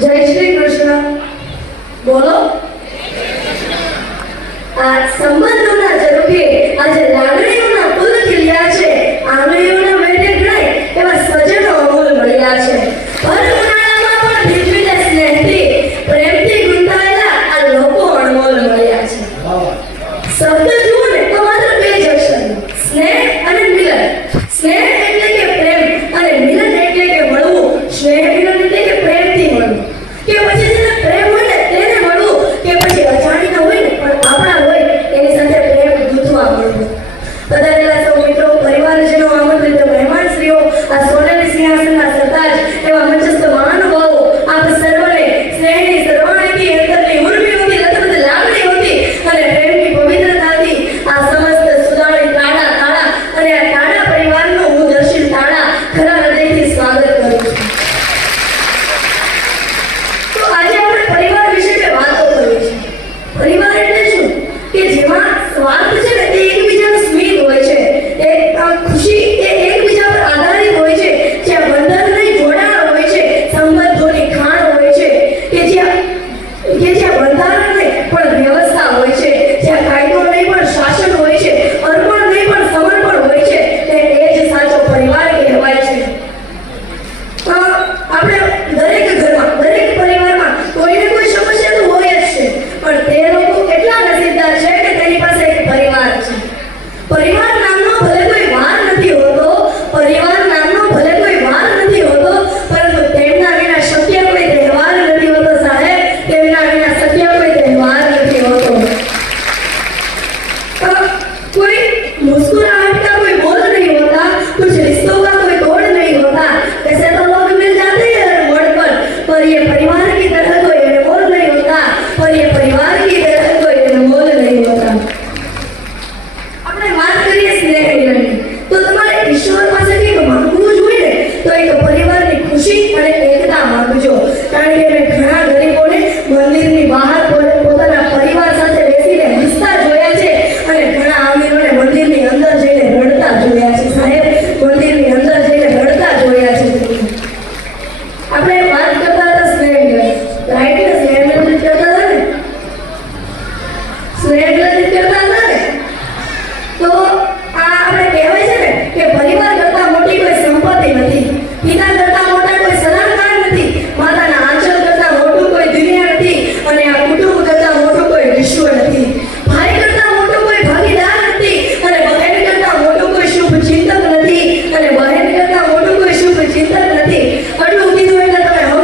જય શ્રી કૃષ્ણ. બોલો. આ સંબંધ આ સોનેરી સિંહાસનના એવા મંચસ્થ મહાનુભાવો આ સમસ્ત સુદાણી તાળા તાળા અને આ તાળા પરિવારનું હું દર્શિલ તાળા ખરા સ્વાગત કરું છું. તો આજે આપણે પરિવાર વિશે વાતો કરી છે પરિવાર એટલે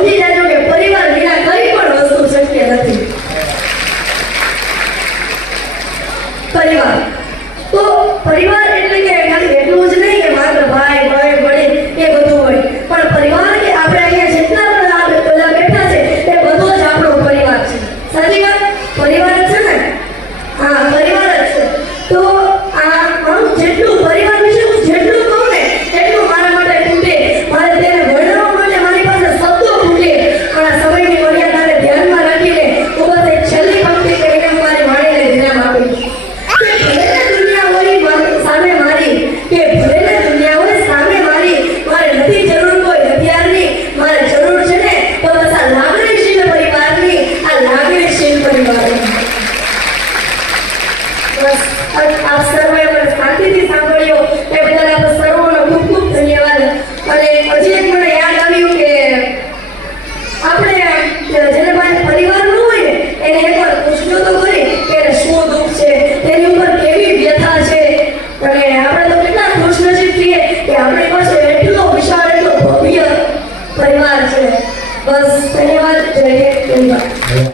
સમજી જાજો કે પરિવાર વિના કઈ પણ વસ્તુ શક્ય નથી. પરિવાર. તો પરિવાર એટલે કે ખાલી એટલું જ નહીં કે માત્ર ભાઈ ભાઈ વડીલ એ બધું હોય. પણ પરિવાર કે આપણે પાસે એટલો વિશાળ એટલો ભવ્ય પરિવાર છે. બસ ધન્યવાદ જય